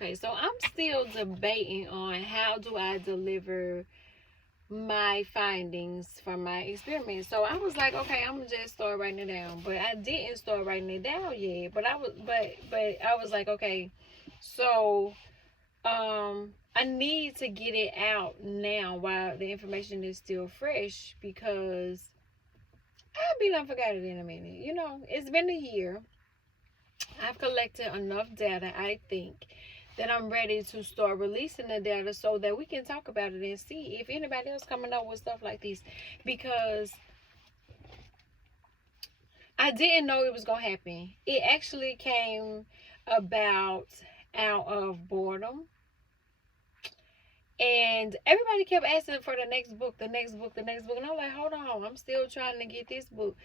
Okay, so I'm still debating on how do I deliver my findings from my experiment. So I was like, okay, I'm gonna just start writing it down. But I didn't start writing it down yet. But I was like, okay, so I need to get it out now while the information is still fresh, because I'll be done forgot it in a minute. You know, it's been a year. I've collected enough data, I think, that I'm ready to start releasing the data so that we can talk about it and see if anybody else coming up with stuff like this. Because I didn't know it was going to happen. It actually came about out of boredom. And everybody kept asking for the next book, the next book, the next book. And I'm like, hold on, I'm still trying to get this book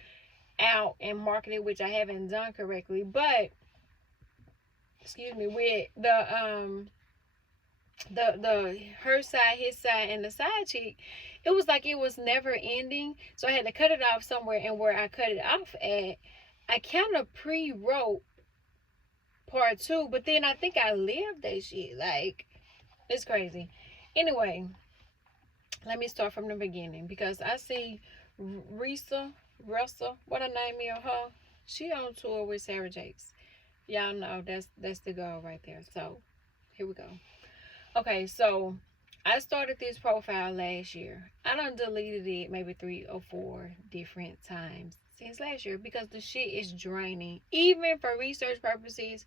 out and marketed, which I haven't done correctly. But excuse me, with the her side, his side, and the side chick, it was like it was never ending. So I had to cut it off somewhere, and where I cut it off at, I kind of pre-wrote part two, but then I think I lived that shit. Like, it's crazy. Anyway, let me start from the beginning, because I see Russell, what her name is, her, she on tour with Sarah Jakes. Y'all know that's the girl right there. So here we go. Okay, so I started this profile last year. I done deleted it maybe 3 or 4 different times since last year, because the shit is draining. Even for research purposes,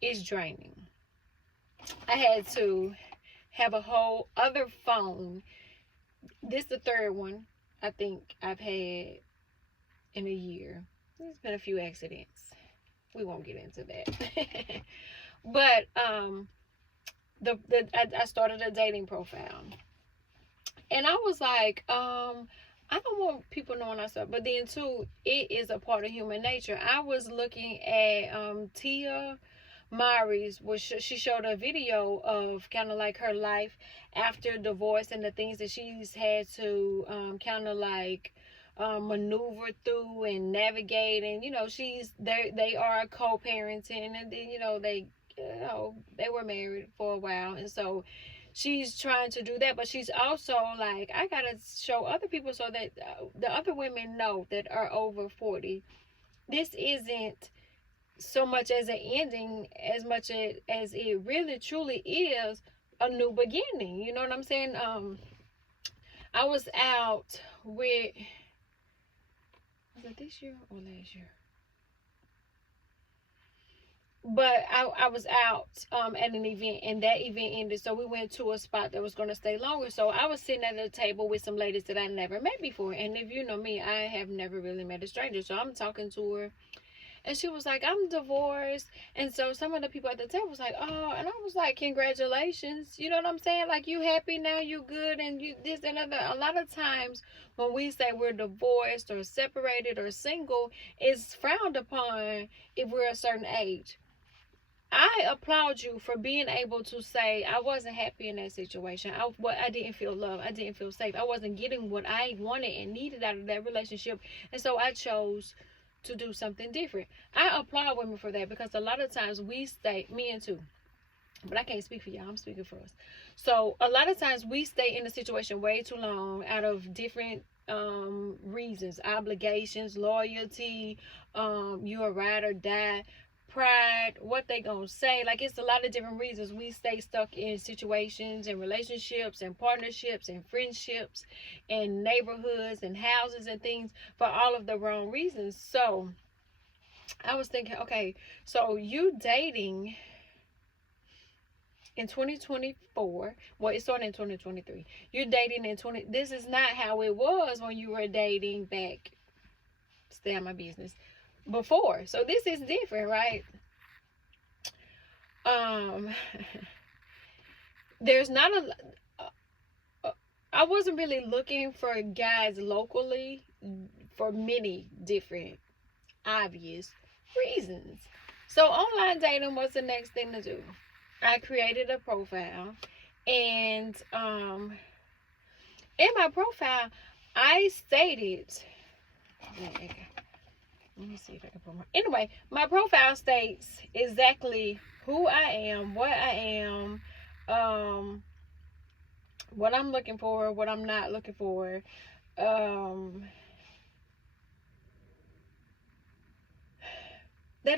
it's draining. I had to have a whole other phone. This is the third one I think I've had in a year. There's been a few accidents. We won't get into that. But I started a dating profile, and I was like, I don't want people knowing our stuff. But then too, it is a part of human nature. I was looking at Tia Mowry's, which she showed a video of kind of like her life after divorce and the things that she's had to kind of like maneuver through and navigate. And you know, they are co-parenting, and then they were married for a while, and so she's trying to do that. But she's also like, I gotta show other people so that the other women know that are over 40, this isn't so much as an ending as much as it really truly is a new beginning. You know what I'm saying? I was out with, was it this year or last year? But I was out at an event, and that event ended, so we went to a spot that was going to stay longer. So I was sitting at a table with some ladies that I never met before, and if you know me, I have never really met a stranger. So I'm talking to her, and she was like, I'm divorced. And so some of the people at the table was like, oh, and I was like, congratulations. You know what I'm saying? Like, you happy now, you good, and you this and other. A lot of times when we say we're divorced or separated or single, it's frowned upon if we're a certain age. I applaud you for being able to say, I wasn't happy in that situation. I didn't feel love. I didn't feel safe. I wasn't getting what I wanted and needed out of that relationship. And so I chose to do something different. I applaud women for that, because a lot of times we stay, men too, but I can't speak for y'all, I'm speaking for us. So a lot of times we stay in a situation way too long out of different reasons, obligations, loyalty, you a ride or die, pride, what they gonna say. Like, it's a lot of different reasons we stay stuck in situations and relationships and partnerships and friendships and neighborhoods and houses and things for all of the wrong reasons. So I was thinking, okay, so you dating in 2024, well, it started in 2023. You're dating in this is not how it was when you were dating back, stay out my business, before. So this is different, right? There's not I wasn't really looking for guys locally for many different obvious reasons. So online dating was the next thing to do. I created a profile, and in my profile I stated, Let me see if I can put my... Anyway, my profile states exactly who I am, what I am, what I'm looking for, what I'm not looking for. That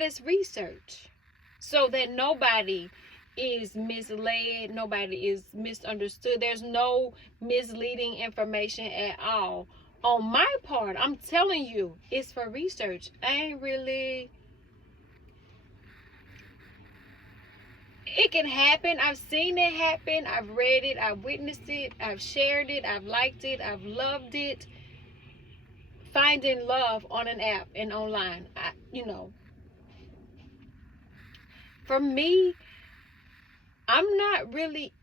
is research, so that nobody is misled, nobody is misunderstood. There's no misleading information at all on my part. I'm telling you, it's for research. I ain't really... It can happen. I've seen it happen. I've read it. I've witnessed it. I've shared it. I've liked it. I've loved it. Finding love on an app and online. For me, I'm not really...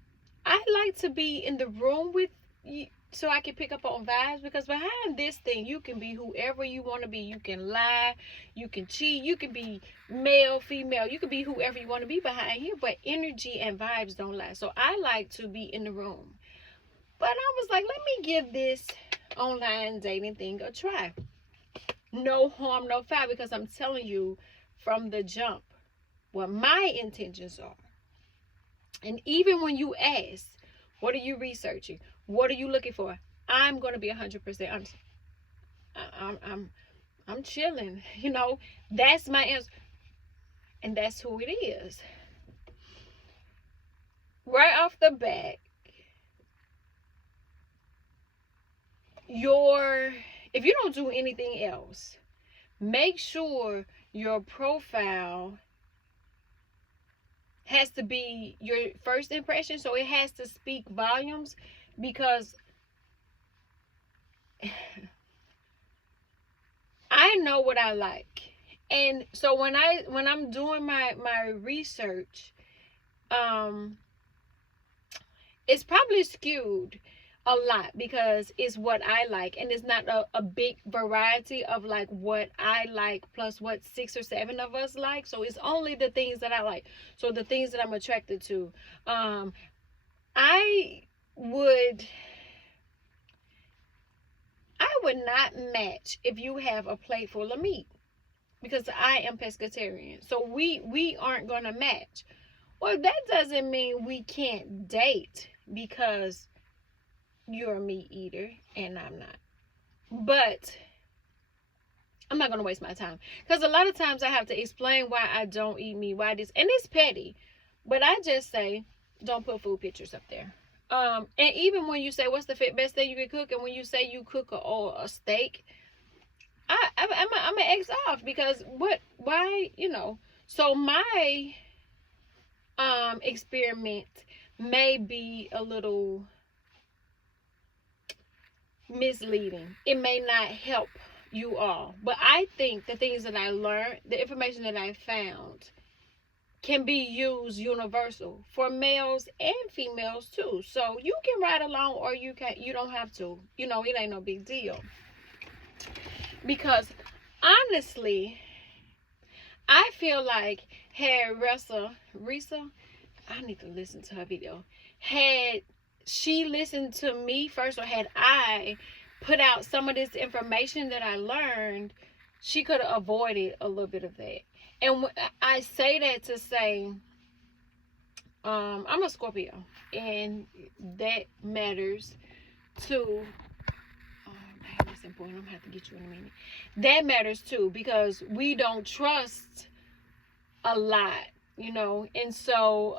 I like to be in the room with you so I can pick up on vibes, because behind this thing, you can be whoever you want to be. You can lie, you can cheat, you can be male, female, you can be whoever you want to be behind here, but energy and vibes don't lie. So I like to be in the room. But I was like, let me give this online dating thing a try. No harm, no foul, because I'm telling you from the jump what my intentions are. And even when you ask, what are you researching? What are you looking for? I'm going to be 100% honest. I'm chilling. That's my answer. And that's who it is. Right off the bat, if you don't do anything else, make sure your profile has to be your first impression. So it has to speak volumes, because I know what I like. And so when I'm doing my research, it's probably skewed a lot because it's what I like, and it's not a big variety of like what I like plus what 6 or 7 of us like. So it's only the things that I like, so the things that I'm attracted to. I would not match if you have a plate full of meat, because I am pescatarian, so we aren't gonna match. Well, that doesn't mean we can't date because you're a meat eater and I'm not. But I'm not gonna waste my time, because a lot of times I have to explain why I don't eat meat, why this, and it's petty, but I just say don't put food pictures up there. And even when you say what's the best thing you can cook, and when you say you cook a steak, I'm an X off, because why, so my experiment may be a little misleading. It may not help you all, but I think the things that I learned, the information that I found, can be used universal for males and females too. So you can ride along, or you don't have to. It ain't no big deal. Because honestly, I feel like had Risa, I need to listen to her video. Had she listened to me first, or had I put out some of this information that I learned, she could have avoided a little bit of that. And I say that to say, I'm a Scorpio, and that matters too. That's important. I'm gonna have to get you in a minute. That matters too, because we don't trust a lot, and so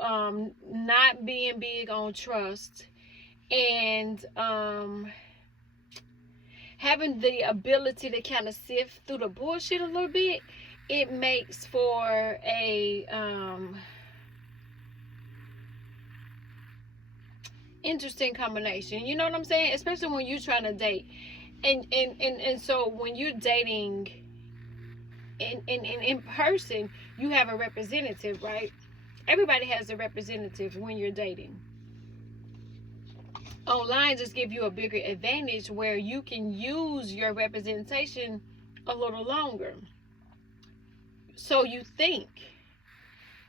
not being big on trust, and having the ability to kind of sift through the bullshit a little bit, it makes for a interesting combination. You know what I'm saying? Especially when you're trying to date. And so when you're dating in person, you have a representative, right? Everybody has a representative when you're dating. Online just give you a bigger advantage where you can use your representation a little longer. So you think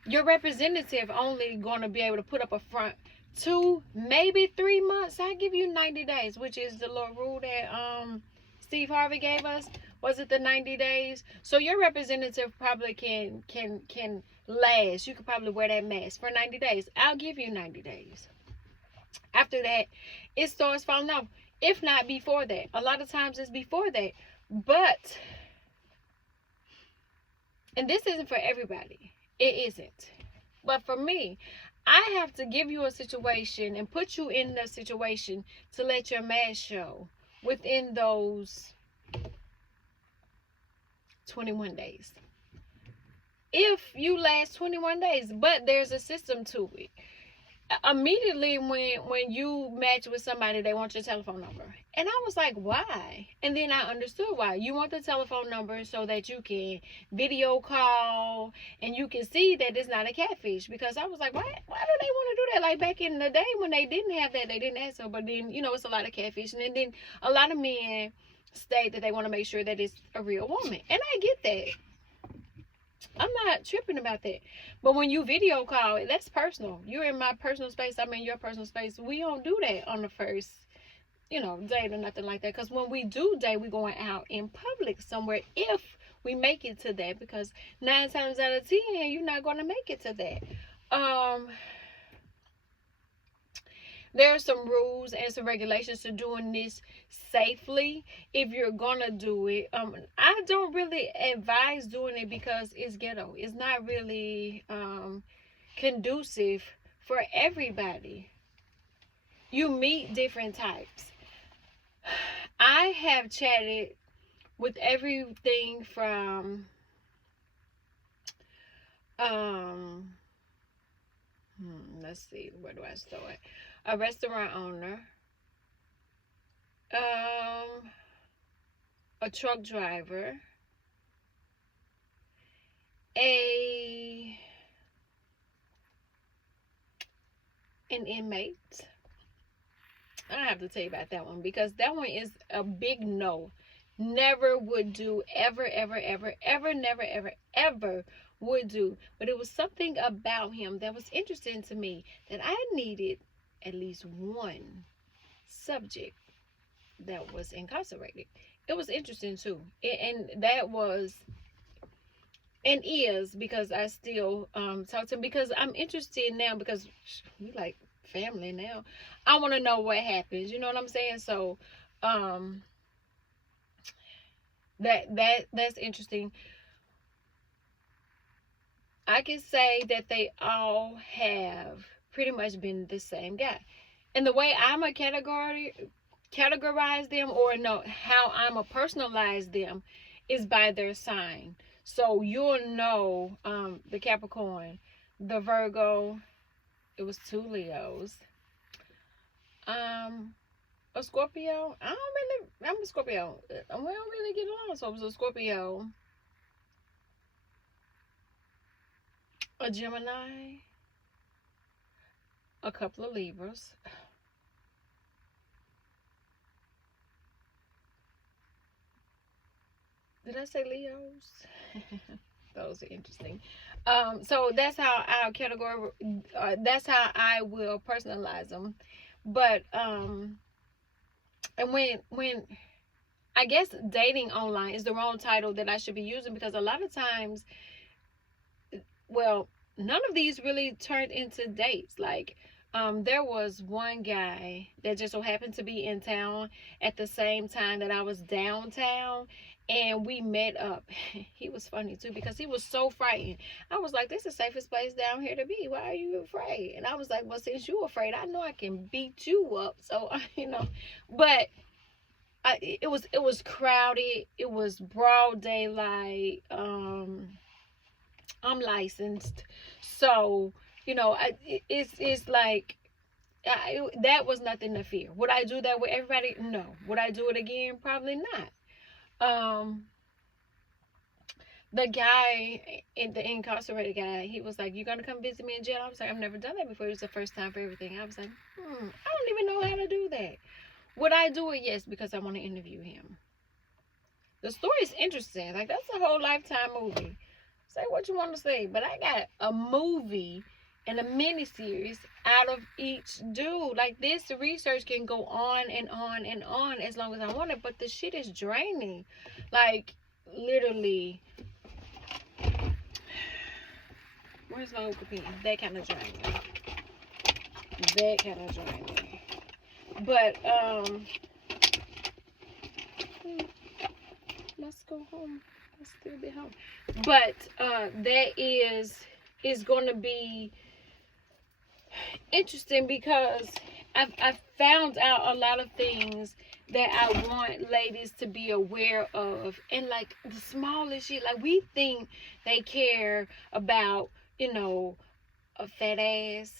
your representative only going to be able to put up a front 2, maybe 3 months. I give you 90 days, which is the little rule that Steve Harvey gave us. Was it the 90 days? So your representative probably can last. You could probably wear that mask for 90 days. I'll give you 90 days. After that, it starts falling off. If not before that. A lot of times it's before that. But, and this isn't for everybody. It isn't. But for me, I have to give you a situation and put you in the situation to let your mask show within those 21 days. If you last 21 days, but there's a system to it. Immediately when you match with somebody, they want your telephone number. And I was like, why? And then I understood why. You want the telephone number so that you can video call and you can see that it's not a catfish. Because I was like, why do they want to do that? Like back in the day when they didn't have that, they didn't ask so. But then, it's a lot of catfish. And then a lot of men state that they want to make sure that it's a real woman. And I get that. I'm not tripping about that. But when you video call, that's personal. You're in my personal space. I'm in your personal space. We don't do that on the first, date or nothing like that. Because when we do date, we're going out in public somewhere if we make it to that. Because 9 times out of 10, you're not going to make it to that. There are some rules and some regulations to doing this safely if you're gonna do it. I don't really advise doing it because it's ghetto. It's not really conducive for everybody. You meet different types. I have chatted with everything from let's see, where do I start? A restaurant owner, a truck driver, an inmate. I don't have to tell you about that one because that one is a big no. Never would do, ever, ever, ever, ever, never, ever, ever would do. But it was something about him that was interesting to me that I needed at least one subject that was incarcerated. It was interesting too. And that was and is because I still talk to him because I'm interested now because we like family now. I want to know what happens. You know what I'm saying? So that's interesting. I can say that they all have pretty much been the same guy. And the way I'm a categorize them or no, how I'm a personalize them is by their sign. So you'll know the Capricorn, the Virgo, it was 2 Leos. A Scorpio. I'm a Scorpio. We don't really get along, so it was a Scorpio. A Gemini. A couple of Libras. Did I say Leos? Those are interesting. So that's how I categorize. That's how I will personalize them. But and when I guess dating online is the wrong title that I should be using because a lot of times, well, none of these really turned into dates. Like there was one guy that just so happened to be in town at the same time that I was downtown, and we met up. He was funny too because he was so frightened. I was like, this is the safest place down here to be. Why are you afraid? And I was like, well, since you're afraid, I know I can beat you up. So, but it was crowded. It was broad daylight. I'm licensed. So, it's like, that was nothing to fear. Would I do that with everybody? No. Would I do it again? Probably not. The guy, the incarcerated guy, he was like, you gonna come visit me in jail? I was like, I've never done that before. It was the first time for everything. I was like, I don't even know how to do that. Would I do it? Yes, because I want to interview him. The story is interesting. Like, that's a whole Lifetime movie. Say what you want to say, but I got a movie and a mini series out of each dude. Like, this research can go on and on and on as long as I want it, but the shit is draining. Like, literally. Where's my hookah pen? That kind of draining. That kind of draining. But let's go home. Let's still be home. But that is going to be interesting, because I've found out a lot of things that I want ladies to be aware of. And like the smallest shit, like we think they care about, you know, a fat ass,